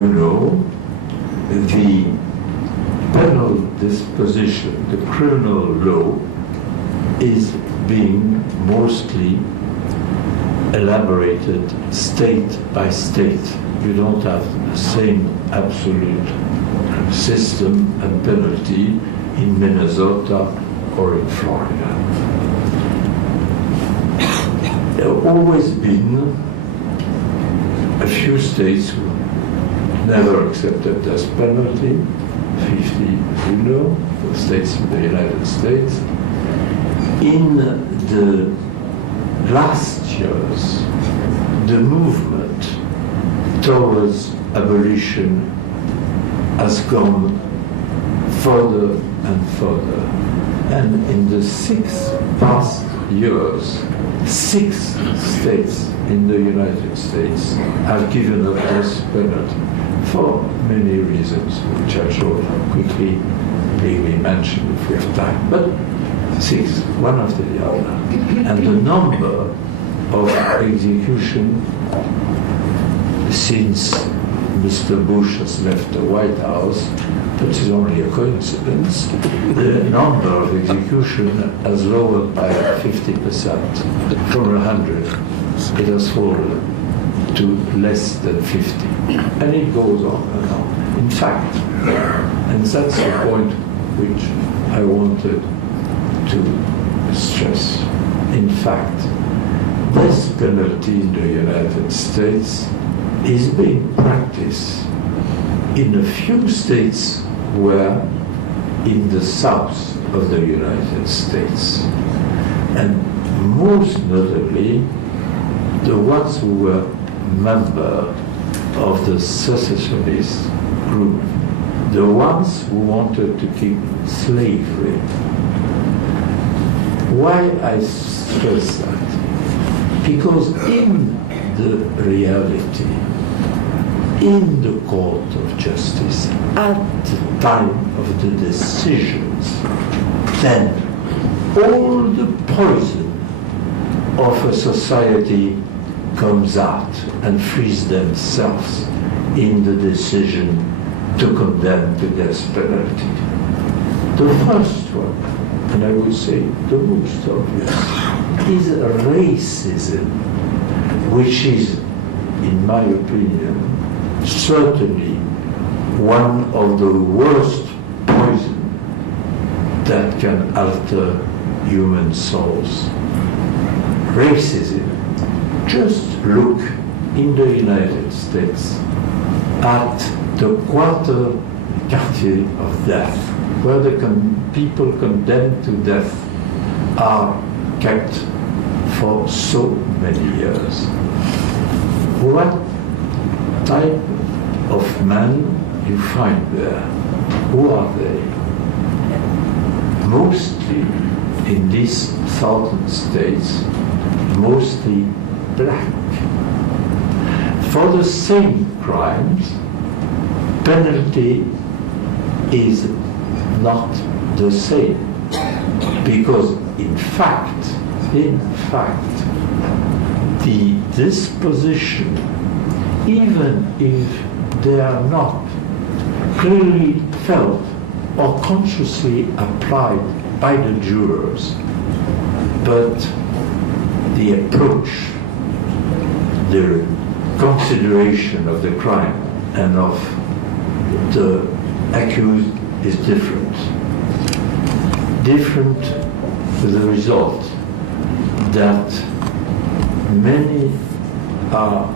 You know, the penal disposition, the criminal law, is being mostly elaborated state by state. You don't have the same absolute system and penalty in Minnesota or in Florida. There have always been a few states who never accepted death penalty, 50, you know, the states in the United States. In the last years, the movement towards abolition has gone further and further. And in the 6 past years, 6 states in the United States have given up death penalty for many reasons, which I shall quickly maybe mention if we have time. But 6, one after the other. And the number of execution since Mr. Bush has left the White House, which is only a coincidence, the number of execution has lowered by 50%. From 100, it has fallen to less than 50. And it goes on and on. In fact, and that's the point which I wanted to stress. In fact, death penalty in the United States is being practiced in a few states where in the south of the United States. And most notably, the ones who were members of the secessionist group, the ones who wanted to keep slavery. Why I stress that? Because in the reality, in the court of justice, at the time of the decisions, then all the poison of a society comes out and frees themselves in the decision to condemn the death penalty. The first one, and I would say the most obvious, is racism, which is, in my opinion, certainly one of the worst poison that can alter human souls. Racism. Just look in the United States at the quarter of death, where the people condemned to death are kept for so many years. What type of men you find there? Who are they? Mostly in these southern states, mostly black. For the same crimes, penalty is not the same, because in fact, the disposition, even if they are not clearly felt or consciously applied by the jurors, but the approach, the consideration of the crime and of the accused is different. Different with the result that many are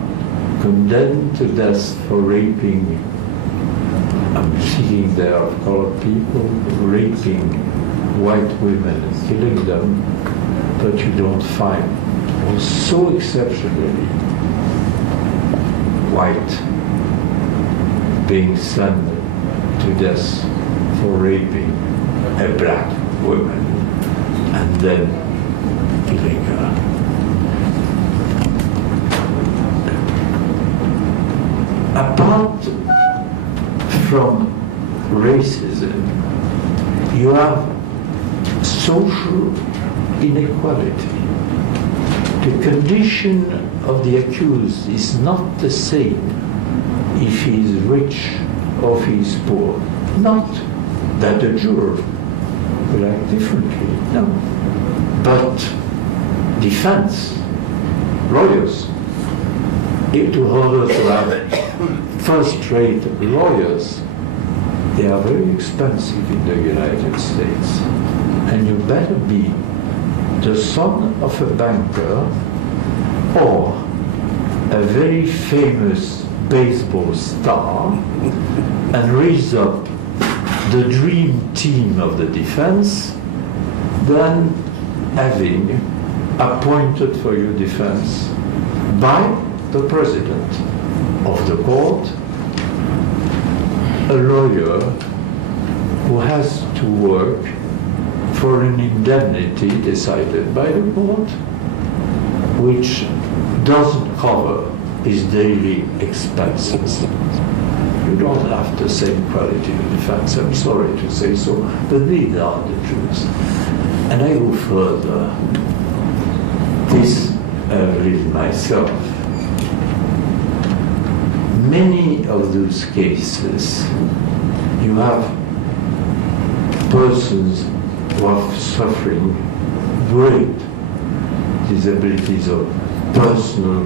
condemned to death for raping, I'm speaking there of colored people, raping white women and killing them, but you don't find so exceptionally white being sent to death for raping a black woman and then killing her. Apart from racism, you have social inequality. The condition of the accused is not the same if he is rich or if he is poor. Not that a juror will act differently, no. But defense, lawyers, in order to have first-rate lawyers, they are very expensive in the United States. And you better be the son of a banker or a very famous baseball star and raise up the dream team of the defense than having appointed for your defense by the president of the court a lawyer who has to work for an indemnity decided by the court, which doesn't cover his daily expenses. You don't have the same quality of defense, I'm sorry to say so, but these are the truths. And I go further. This I read myself. Many of those cases, you have persons who are suffering great disabilities of personal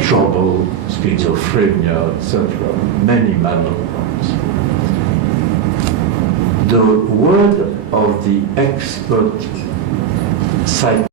trouble, schizophrenia, etc., many mental problems. The word of the expert psychiatrist